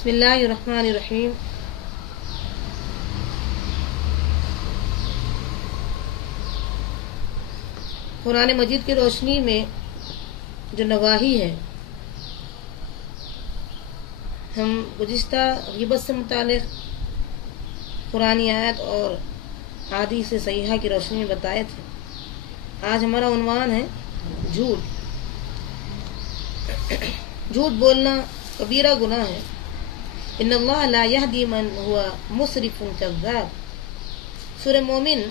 بسم اللہ الرحمن الرحیم۔ قرآن مجید کی روشنی میں جو نواحی ہے، ہم گزشتہ غیبت سے متعلق قرآنی آیت اور حدیث صحیحہ کی روشنی میں بتائے تھے۔ آج ہمارا عنوان ہے جھوٹ۔ جھوٹ بولنا کبیرہ گناہ ہے۔ ان اللہ لا یہدی من ہوا مسرف کذاب۔ سورہ مومن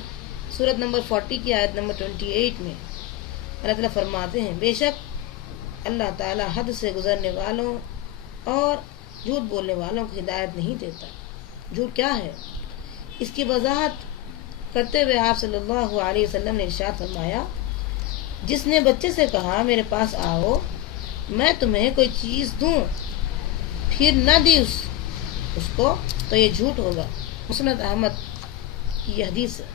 سورت نمبر 40 کی آیت نمبر 28 میں اللہ تعالیٰ فرماتے ہیں، بے شک اللہ تعالیٰ حد سے گزرنے والوں اور جھوٹ بولنے والوں کو ہدایت نہیں دیتا۔ جھوٹ کیا ہے؟ اس کی وضاحت کرتے ہوئے آپ صلی اللہ علیہ وسلم نے ارشاد فرمایا، جس نے بچے سے کہا میرے پاس آؤ میں تمہیں کوئی چیز دوں، پھر نہ دی اس کو، تو یہ جھوٹ ہوگا۔ مسند احمد کی یہ حدیث ہے۔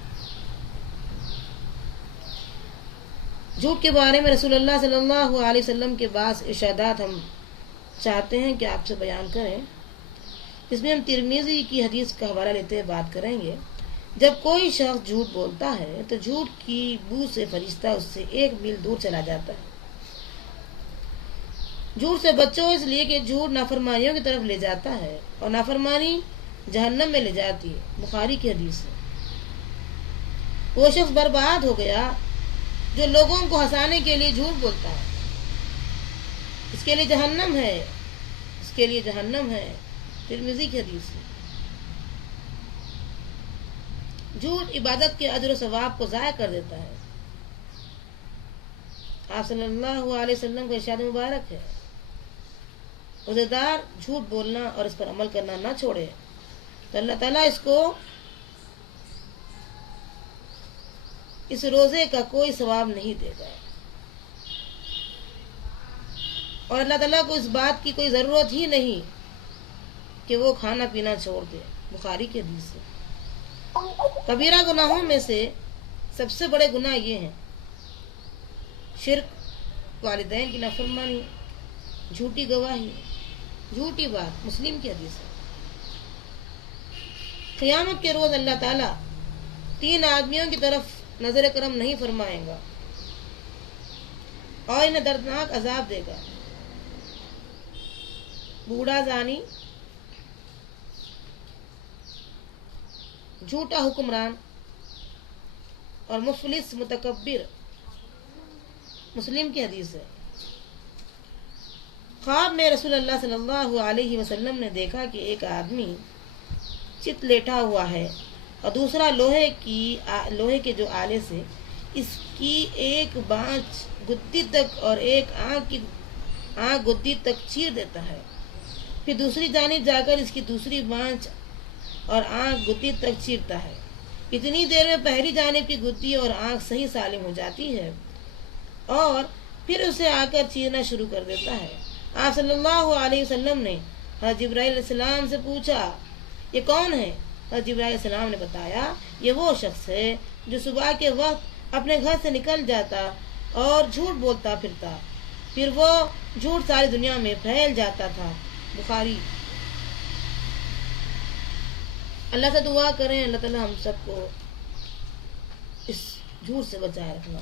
جھوٹ کے بارے میں رسول اللہ صلی اللہ علیہ وسلم کے بعض ارشادات ہم چاہتے ہیں کہ آپ سے بیان کریں۔ اس میں ہم ترمذی کی حدیث کا حوالہ لیتے ہوئے بات کریں گے، جب کوئی شخص جھوٹ بولتا ہے تو جھوٹ کی بو سے فرشتہ اس سے 1 میل دور چلا جاتا ہے۔ جھوٹ سے بچو، اس لیے کہ جھوٹ نافرمانیوں کی طرف لے جاتا ہے اور نافرمانی جہنم میں لے جاتی ہے۔ بخاری کی حدیث ہے۔ وہ شخص برباد ہو گیا جو لوگوں کو ہنسانے کے لیے جھوٹ بولتا ہے۔ اس کے لیے جہنم ہے، اس کے لیے جہنم ہے۔ ترمذی کی حدیث ہے۔ جھوٹ عبادت کے اجر و ثواب کو ضائع کر دیتا ہے۔ آپ صلی اللہ علیہ وسلم کا ارشاد مبارک ہے، روزے دار جھوٹ بولنا اور اس پر عمل کرنا نہ چھوڑے تو اللہ تعالیٰ اس کو اس روزے کا کوئی ثواب نہیں دے گا، اور اللہ تعالیٰ کو اس بات کی کوئی ضرورت ہی نہیں کہ وہ کھانا پینا چھوڑ دے۔ بخاری کی حدیث ہے۔ کبیرہ گناہوں میں سے سب سے بڑے گناہ یہ ہیں: شرک، والدین کی نافرمانی، جھوٹی گواہی، جھوٹی بات۔ مسلم کی حدیث ہے۔ قیامت کے روز اللہ تعالیٰ 3 آدمیوں کی طرف نظر کرم نہیں فرمائے گا اور انہیں دردناک عذاب دے گا: بوڑھا زانی، جھوٹا حکمران اور مفلس متکبر۔ مسلم کی حدیث ہے۔ خواب میں رسول اللہ صلی اللہ علیہ وسلم نے دیکھا کہ ایک آدمی چت لیٹا ہوا ہے اور دوسرا لوہے کے جو آلے سے اس کی ایک بانچ گدی تک اور ایک آنکھ گدی تک چیر دیتا ہے، پھر دوسری جانب جا کر اس کی دوسری بانچ اور آنکھ گدی تک چیرتا ہے۔ اتنی دیر میں پہلی جانب کی گدی اور آنکھ صحیح سالم ہو جاتی ہے اور پھر اسے آ کر چیرنا شروع کر دیتا ہے۔ آپ صلی اللہ علیہ وسلم نے حضرت جبرائیل علیہ السلام سے پوچھا، یہ کون ہے؟ حضرت جبرائیل علیہ السلام نے بتایا، یہ وہ شخص ہے جو صبح کے وقت اپنے گھر سے نکل جاتا اور جھوٹ بولتا پھرتا، پھر وہ جھوٹ ساری دنیا میں پھیل جاتا تھا۔ بخاری۔ اللہ سے دعا کریں اللہ تعالیٰ ہم سب کو اس جھوٹ سے بچائے رکھنا۔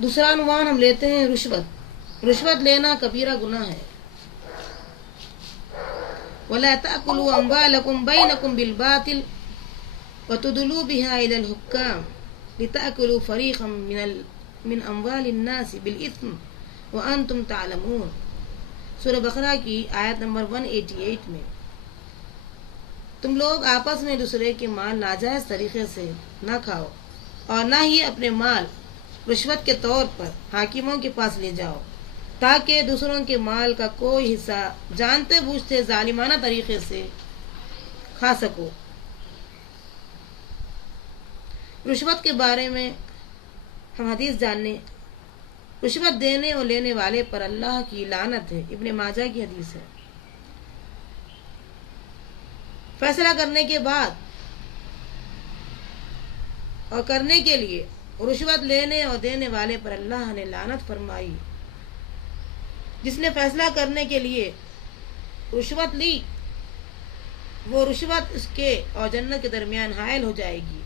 دوسرا عنوان ہم لیتے ہیں رشوت۔ رشوت لینا کبیرہ گناہ ہے۔ وَلَا تَأْكُلُوا أَمْوَالَكُمْ بَيْنَكُمْ بِالْبَاطِلِ وَتُدْلُوا بِهَا إِلَى الْحُكَّامِ لِتَأْكُلُوا فَرِيقًا مِنْ أَمْوَالِ النَّاسِ بِالْإِثْمِ وَأَنْتُمْ تَعْلَمُونَ۔ سورہ بقرہ کی آیت نمبر 188 میں، تم لوگ آپس میں دوسرے کے مال ناجائز طریقے سے نہ کھاؤ اور نہ ہی اپنے مال رشوت کے طور پر حاکموں کے پاس لے جاؤ تاکہ دوسروں کے مال کا کوئی حصہ جانتے بوجھتے ظالمانہ طریقے سے کھا سکو۔ رشوت کے بارے میں ہم حدیث جاننے، رشوت دینے اور لینے والے پر اللہ کی لعنت ہے۔ ابن ماجہ کی حدیث ہے۔ فیصلہ کرنے کے بعد اور کرنے کے لیے رشوت لینے اور دینے والے پر اللہ نے لعنت فرمائی۔ جس نے فیصلہ کرنے کے لیے رشوت لی وہ رشوت اس کے اور جنت کے درمیان حائل ہو جائے گی۔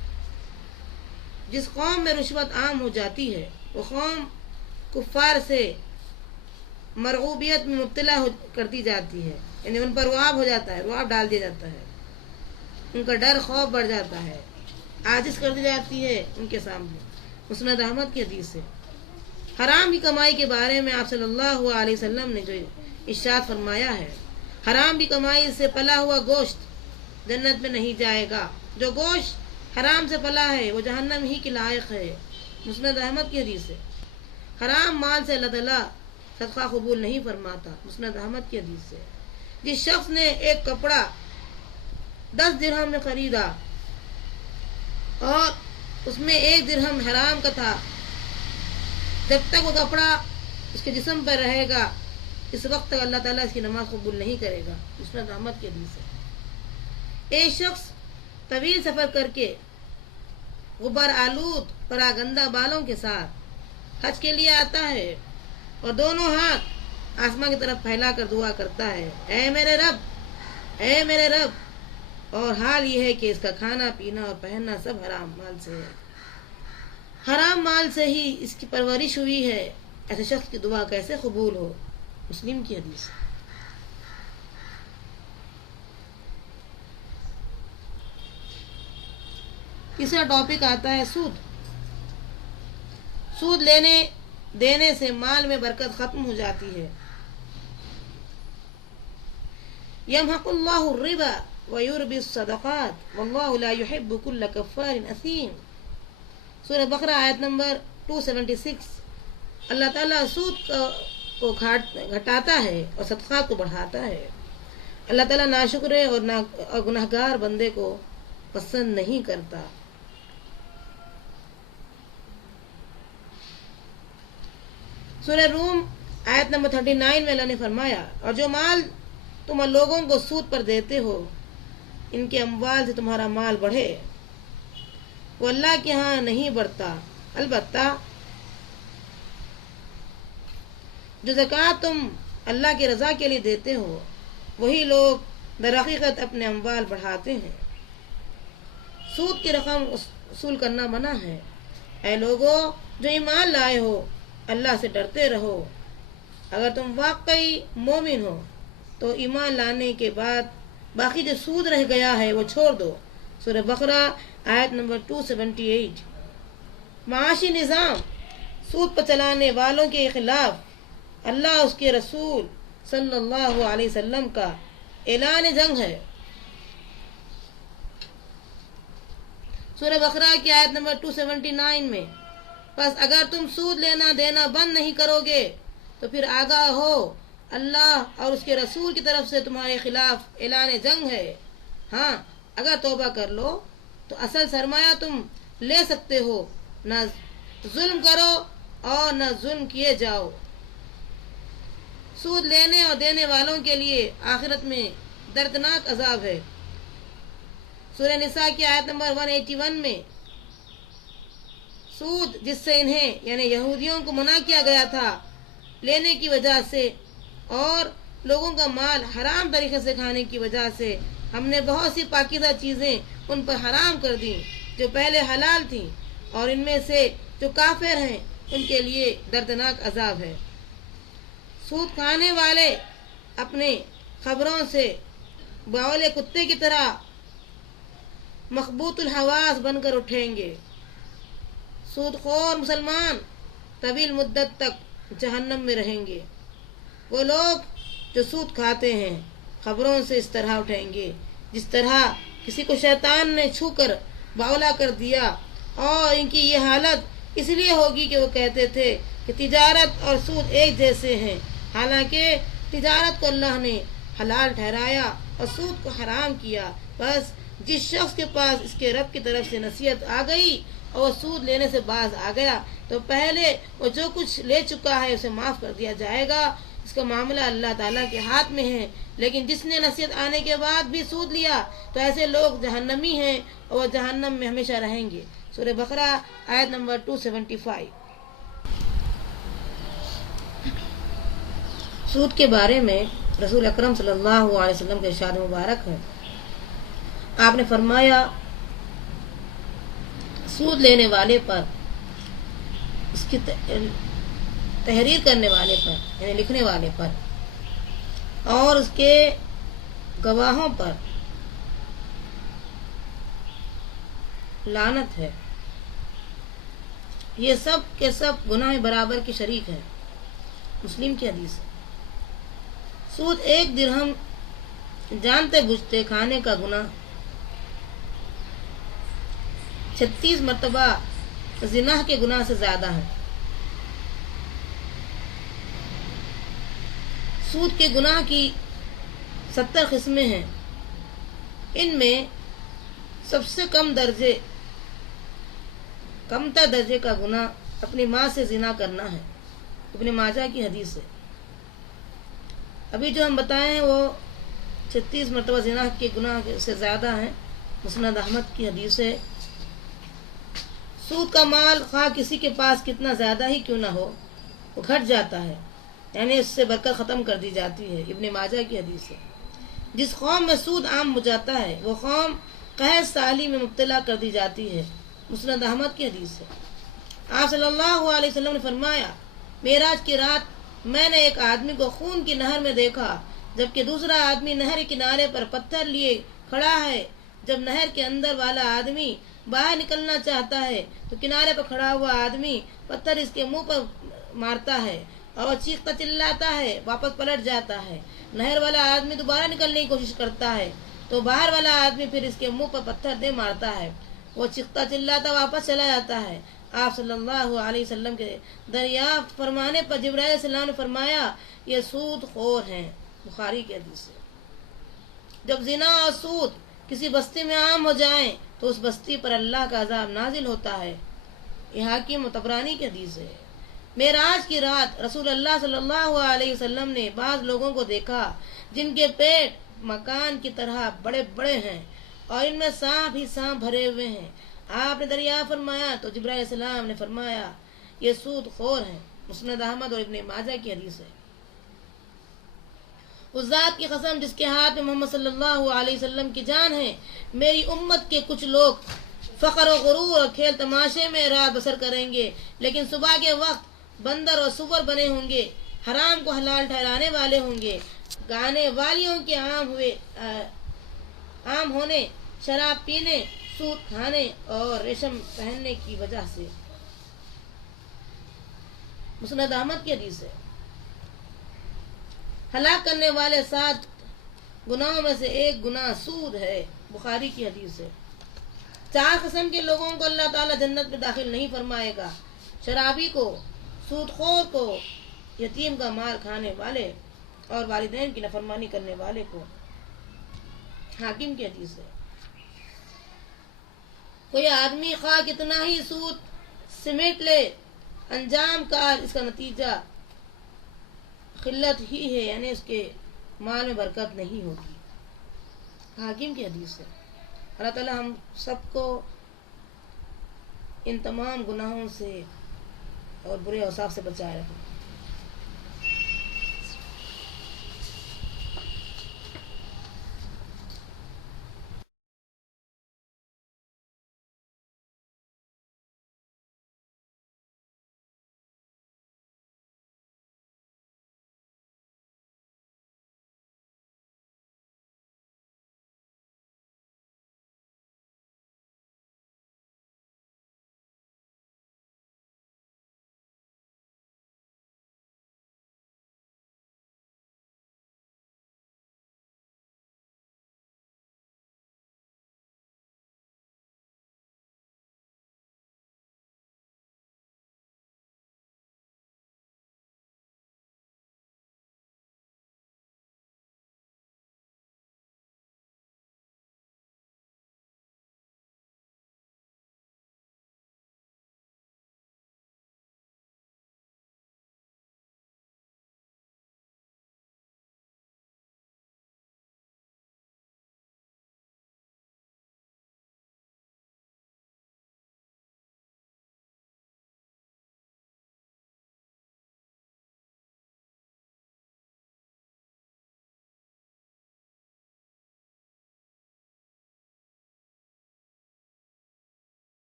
جس قوم میں رشوت عام ہو جاتی ہے وہ قوم کفار سے مرغوبیت میں مبتلا کرتی جاتی ہے، یعنی ان پر رعب ہو جاتا ہے، رعب ڈال دیا جاتا ہے، ان کا ڈر خوف بڑھ جاتا ہے، عاجز کر دی جاتی ہے ان کے سامنے۔ مسند احمد کی حدیث ہے۔ حرام کی کمائی کے بارے میں آپ صلی اللہ علیہ وسلم نے جو ارشاد فرمایا ہے، حرام کی کمائی سے پلا ہوا گوشت جنت میں نہیں جائے گا، جو گوشت حرام سے پلا ہے وہ جہنم ہی کے لائق ہے۔ مسند احمد کی حدیث ہے۔ حرام مال سے اللہ تعالیٰ صدقہ قبول نہیں فرماتا۔ مسند احمد کی حدیث سے۔ جس شخص نے ایک کپڑا 10 درہم میں خریدا اور اس میں 1 درہم حرام کا تھا، جب تک وہ کپڑا اس کے جسم پر رہے گا اس وقت تک اللہ تعالیٰ اس کی نماز قبول نہیں کرے گا۔ مسند احمد کی حدیث ہے۔ ایک شخص طویل سفر کر کے غبار آلود پراگندہ بالوں کے ساتھ حج کے لیے آتا ہے اور دونوں ہاتھ آسمان کی طرف پھیلا کر دعا کرتا ہے، اے میرے رب، اے میرے رب، اور حال یہ ہے کہ اس کا کھانا پینا اور پہننا سب حرام مال سے ہے، حرام مال سے ہی اس کی پرورش ہوئی ہے، ایسے شخص کی دعا کیسے قبول ہو؟ مسلم کی حدیث۔ تیسرا ٹاپک آتا ہے سود۔ سود لینے دینے سے مال میں برکت ختم ہو جاتی ہے۔ یمحق اللہ الربا ویربی الصدقات واللہ لا يحب كل کفار اثیم۔ سورہ بقرہ آیت نمبر 276۔ اللہ تعالیٰ سود کو گھٹاتا ہے اور صدقات کو بڑھاتا ہے۔ اللہ تعالیٰ ناشکر اور گناہگار بندے کو پسند نہیں کرتا۔ سورہ روم آیت نمبر 39 میں اللہ نے فرمایا، اور جو مال تم لوگوں کو سود پر دیتے ہو ان کے اموال سے تمہارا مال بڑھے، وہ اللہ کے ہاں نہیں بڑھتا، البتہ جو زکوٰۃ تم اللہ کی رضا کے لیے دیتے ہو وہی لوگ در حقیقت اپنے اموال بڑھاتے ہیں۔ سود کی رقم وصول کرنا منع ہے۔ اے لوگو جو ایمان لائے ہو اللہ سے ڈرتے رہو۔ اگر تم واقعی مومن ہو تو ایمان لانے کے بعد باقی جو سود رہ گیا ہے وہ چھوڑ دو۔ سورہ بقرہ آیت نمبر 278۔ معاشی نظام سود پر چلانے والوں کے خلاف اللہ اس کے رسول صلی اللہ علیہ وسلم کا اعلان جنگ ہے۔ سورہ بقرہ کی آیت نمبر 279 میں، پس اگر تم سود لینا دینا بند نہیں کرو گے تو پھر آگاہ ہو اللہ اور اس کے رسول کی طرف سے تمہارے خلاف اعلان جنگ ہے۔ ہاں اگر توبہ کر لو تو اصل سرمایہ تم لے سکتے ہو، نہ ظلم کرو اور نہ ظلم کیے جاؤ۔ سود لینے اور دینے والوں کے لیے آخرت میں دردناک عذاب ہے۔ سورہ نساء کی آیت نمبر 181 میں، سود جس سے انہیں یعنی یہودیوں کو منع کیا گیا تھا لینے کی وجہ سے اور لوگوں کا مال حرام طریقے سے کھانے کی وجہ سے ہم نے بہت سی پاکیزہ چیزیں ان پر حرام کر دیں جو پہلے حلال تھیں، اور ان میں سے جو کافر ہیں ان کے لیے دردناک عذاب ہے۔ سود کھانے والے اپنے خبروں سے باولے کتے کی طرح مخبوط الحواس بن کر اٹھیں گے۔ سود خور مسلمان طویل مدت تک جہنم میں رہیں گے۔ وہ لوگ جو سود کھاتے ہیں خبروں سے اس طرح اٹھیں گے جس طرح کسی کو شیطان نے چھو کر باولا کر دیا، اور ان کی یہ حالت اس لیے ہوگی کہ وہ کہتے تھے کہ تجارت اور سود ایک جیسے ہیں، حالانکہ تجارت کو اللہ نے حلال ٹھہرایا اور سود کو حرام کیا۔ بس جس شخص کے پاس اس کے رب کی طرف سے نصیحت آ گئی اور وہ سود لینے سے باز آ گیا تو پہلے وہ جو کچھ لے چکا ہے اسے معاف کر دیا جائے گا، اس کا معاملہ اللہ تعالیٰ کے ہاتھ میں ہے۔ لیکن جس نے نصیحت آنے کے بعد بھی سود لیا تو ایسے لوگ جہنمی ہیں اور وہ جہنم میں ہمیشہ رہیں گے۔ سورہ بقرہ آیت نمبر 275۔ سود کے بارے میں رسول اکرم صلی اللہ علیہ وسلم کے ارشاد مبارک ہے، آپ نے فرمایا سود لینے والے پر، اس کی تحریر کرنے والے پر یعنی لکھنے والے پر اور اس کے گواہوں پر لعنت ہے، یہ سب کے سب گناہ برابر کے شریک ہیں۔ مسلم کی حدیث ہے۔ سود 1 درہم جانتے بوجھتے کھانے کا گناہ 36 مرتبہ زنا کے گناہ سے زیادہ ہے۔ سود کے گناہ کی 70 قسمیں ہیں، ان میں سب سے کمتر درجے کا گناہ اپنی ماں سے زنا کرنا ہے۔ ابن ماجہ کی حدیث ہے۔ ابھی جو ہم بتائیں وہ 36 مرتبہ زنا کے گناہ سے زیادہ ہیں۔ مسند احمد کی حدیث ہے۔ سود کا مال خواہ کسی کے پاس کتنا زیادہ ہی کیوں نہ ہو، وہ گھٹ جاتا ہے، یعنی اس سے برکت ختم کر دی جاتی ہے۔ ابن ماجہ کی حدیث ہے۔ جس قوم میں سود عام ہو جاتا ہے وہ قوم قحط سالی میں مبتلا کر دی جاتی ہے۔ مسند احمد کی حدیث ہے۔ آپ صلی اللہ علیہ وسلم نے فرمایا، معراج کی رات میں نے ایک آدمی کو خون کی نہر میں دیکھا، جبکہ دوسرا آدمی نہر کنارے پر پتھر لیے کھڑا ہے۔ جب نہر کے اندر والا آدمی باہر نکلنا چاہتا ہے تو کنارے پر کھڑا ہوا آدمی پتھر اس کے منہ پر مارتا ہے اور وہ چیختا چلاتا ہے، واپس پلٹ جاتا ہے۔ نہر والا آدمی دوبارہ نکلنے کی کوشش کرتا ہے تو باہر والا آدمی پھر اس کے منہ پر پتھر دے مارتا ہے، وہ چیختا چلاتا واپس چلا جاتا ہے۔ آپ صلی اللہ علیہ وسلم کے دریافت فرمانے پر جبرائیل علیہ السلام نے فرمایا، یہ سود خور ہیں۔ بخاری کی حدیث ہے۔ جب زنا اور سود کسی بستی میں عام ہو جائیں تو اس بستی پر اللہ کا عذاب نازل ہوتا ہے۔ یہ حاکم و طبرانی کی حدیث ہے۔ معراج کی رات رسول اللہ صلی اللہ علیہ وسلم نے بعض لوگوں کو دیکھا جن کے پیٹ مکان کی طرح بڑے بڑے ہیں اور ان میں سانپ ہی سانپ بھرے ہوئے ہیں۔ آپ نے دریافت فرمایا تو جبرائیل علیہ السلام نے فرمایا، یہ سود خور ہیں۔ مسند احمد اور ابن ماجہ کی حدیث ہے۔ اس ذات کی قسم جس کے ہاتھ میں محمد صلی اللہ علیہ وسلم کی جان ہے، میری امت کے کچھ لوگ فخر و غرور اور کھیل تماشے میں رات بسر کریں گے، لیکن صبح کے وقت بندر اور سور بنے ہوں گے، حرام کو حلال ٹھہرانے والے ہوں گے، گانے والیوں کے عام ہونے، شراب پینے، سود کھانے اور ریشم پہننے کی وجہ سے۔ مسند احمد کی حدیث ہے۔ ہلاک کرنے والے 7 گناہوں میں سے ایک گناہ سود ہے۔ بخاری کی حدیث ہے۔ 4 قسم کے لوگوں کو اللہ تعالیٰ جنت میں داخل نہیں فرمائے گا: شرابی کو، سود خور کو، یتیم کا مال کھانے والے اور والدین کی نافرمانی کرنے والے کو۔ حاکم کی حدیث ہے۔ کوئی آدمی خواہ کتنا ہی سود سمیٹ لے، انجام کار اس کا نتیجہ قلت ہی ہے، یعنی اس کے مال میں برکت نہیں ہوگی۔ حاکم کی حدیث ہے۔ اللہ تعالیٰ ہم سب کو ان تمام گناہوں سے اور برے اوصاف سے بچائے رکھے۔